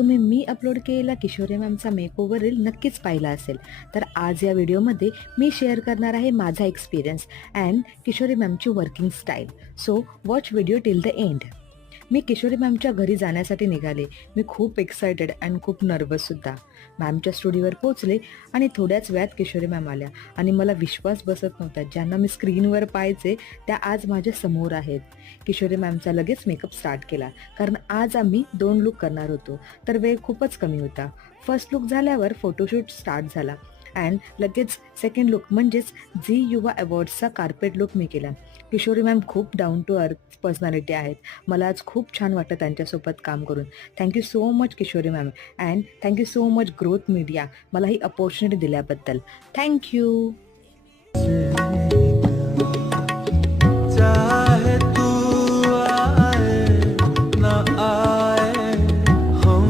तुम्ही मी अपलोड केलेला Kishori मॅमचा makeover reel नक्कीच पाहिला असेल. तर आज या व्हिडिओमध्ये मी शेअर करणार आहे माझा एक्सपिरियन्स अँड किशोरी मॅमची working style. So watch video till the end. मी किशोरी मॅमच्या घरी जाण्यासाठी निघाले. मी खूप एक्सायटेड अँड खूप नर्वससुद्धा. मॅमच्या स्टुडिओवर पोहोचले आणि थोड्याच वेळात किशोरी मॅम आल्या आणि मला विश्वास बसत नव्हता. ज्यांना मी स्क्रीनवर पाहायचे त्या आज माझ्या समोर आहेत. किशोरी मॅमचा लगेच मेकअप स्टार्ट केला, कारण आज आम्ही 2 लुक करणार होतो, तर वेळ खूपच कमी होता. फर्स्ट लुक झाल्यावर फोटोशूट स्टार्ट झाला अँड लगेच सेकंड लुक म्हणजेच झी युवा अवॉर्ड्सचा कार्पेट लुक मी केला. किशोरी मॅम खूप डाऊन टू अर्थ पर्सनॅलिटी आहेत. मला आज खूप छान वाटतं त्यांच्यासोबत काम करून. Thank you so much Kishori ma'am and thank you so much growth media मला ही अपॉर्च्युनिटी दिल्याबद्दल. थँक्यू.